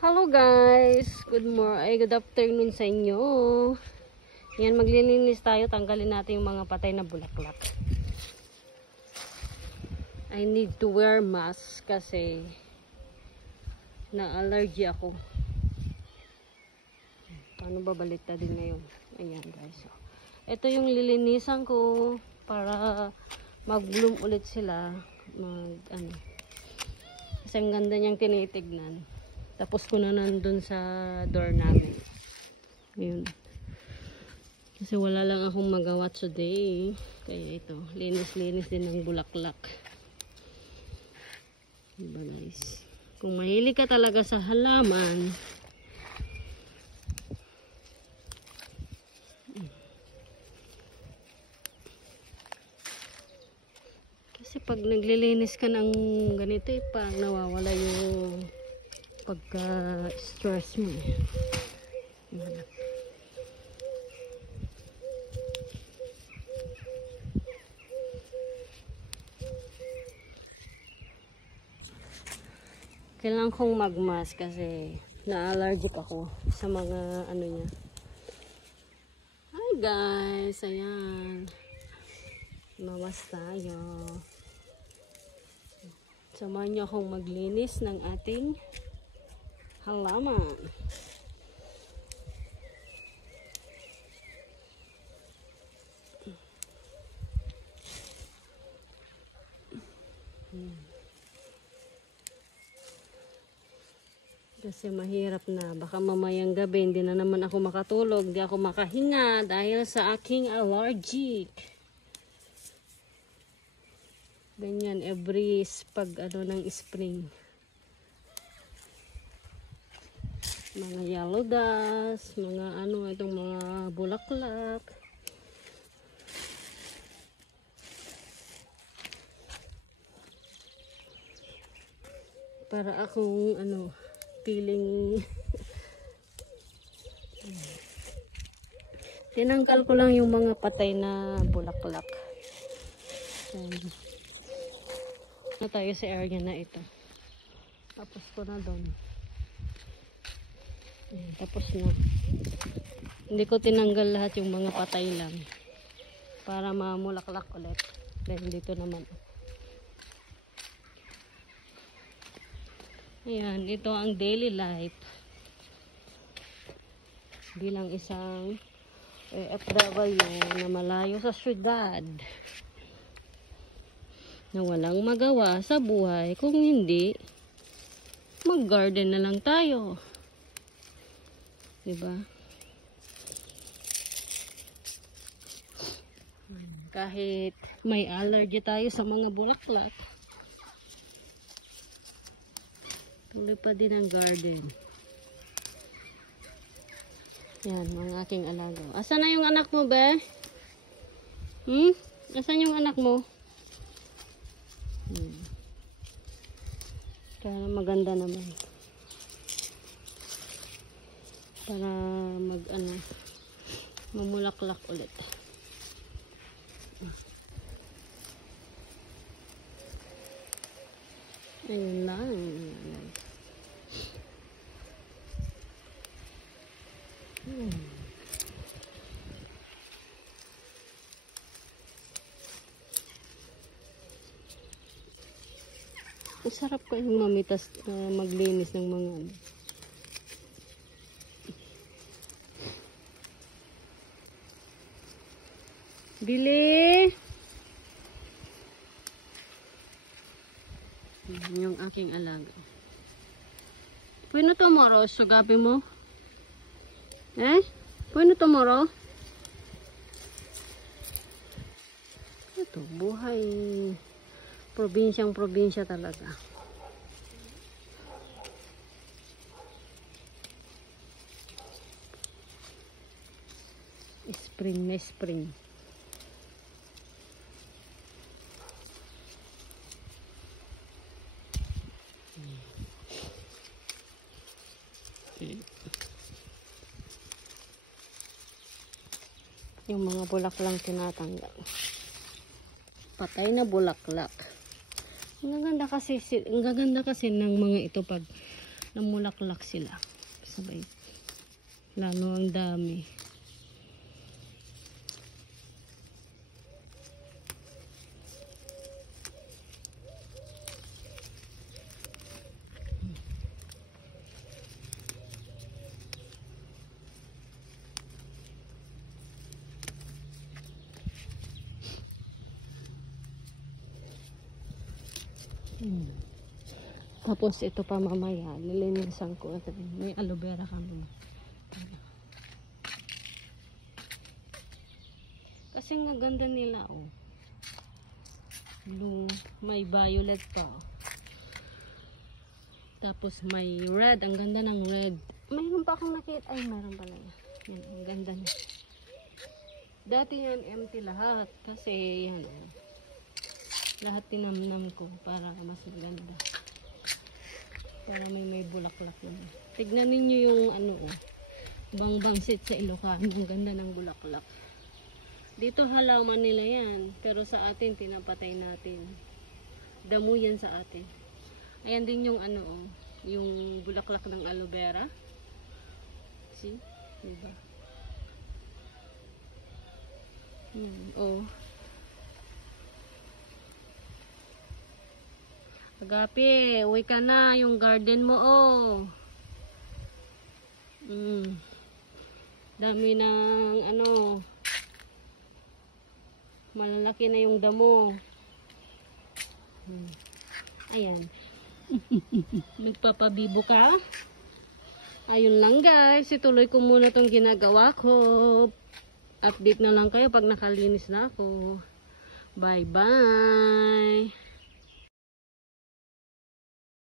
Hello guys! Good afternoon sa inyo. Yan, maglilinis tayo. Tanggalin natin yung mga patay na bulaklak. I need to wear mask kasi na-allergy ako. Paano ba balita din ngayon? Ayan guys. Ito yung lilinisan ko para mag-bloom ulit sila. Kasi ang ganda niyang tinitignan. Tapos ko na nandun sa door namin. Ayun. Kasi wala lang akong magawa today. Kaya ito, linis-linis din ng bulaklak. Diba guys? Kung mahilig ka talaga sa halaman, kasi pag naglilinis ka ng ganito, parang nawawala yung pagka-stress mo. Kailangan kong mag-mask kasi na-allergic ako sa mga ano niya. Hi guys! Ayan. Mamas tayo. Samahan niyo akong maglinis ng ating halaman. Kasi mahirap na. Baka mamayang gabi hindi na naman ako makatulog. Hindi ako makahinga dahil sa aking allergic. Ganyan every pag ng spring. Mga yellow dust, mga itong mga bulaklak. Para akong feeling tinanggal ko lang yung mga patay na bulaklak. Na tayo sa area na ito. Tapos ko na doon. Tapos na. Hindi ko tinanggal lahat yung mga patay lang. Para mamulaklak ulit. Dahil dito naman. Ayan, ito ang daily life. Bilang isang OFW na malayo sa syudad. Na walang magawa sa buhay. Kung hindi, mag-garden na lang tayo. Diba? Kahit may allergy tayo sa mga bulaklak, tuloy pa din ang garden. Yan, mga aking alaga. Asan na yung anak mo, be? Asan yung anak mo? Kaya maganda naman. Para mamulaklak ulit. Ayun lang. Masarap kayong mamitas maglinis ng mga Bili! Yung aking alaga. Pwede tomorrow, sugabi mo? Pwede tomorrow? Ito, buhay probinsya talaga. Spring na spring. Yung mga bulaklak tinatanggal. Patay na bulaklak. Ang gaganda kasi ng mga ito pag namulaklak sila. Sabay. Lalo ang dami. Tapos ito pa mamaya, nilinisan ko. May aloe vera kami. Kasi nga ganda nila, oh. Blue, may violet pa, oh. Tapos may red, ang ganda ng red. Mayroon pa akong nakita. Ay, mayroon pala yan. Yan, ang ganda niya. Dati yan empty lahat. Kasi yan, oh. Lahat tinamnam ko para mas maganda. Para may bulaklak naman. Tignan ninyo yung ano, oh. Bangbangsit sa Ilocano. Ang ganda ng bulaklak. Dito halaman nila yan. Pero sa atin, tinapatay natin. Damo yan sa atin. Ayan din yung ano, oh. Yung bulaklak ng aloe vera. See? Diba? Oh. Agapi, uwi ka na. Yung garden mo, oh. Dami ng ano. Malalaki na yung damo. Ayan. Nagpapabibo ka? Ayun lang guys. Ituloy ko muna tong ginagawa ko. Update na lang kayo pag nakalinis na ako. Bye bye.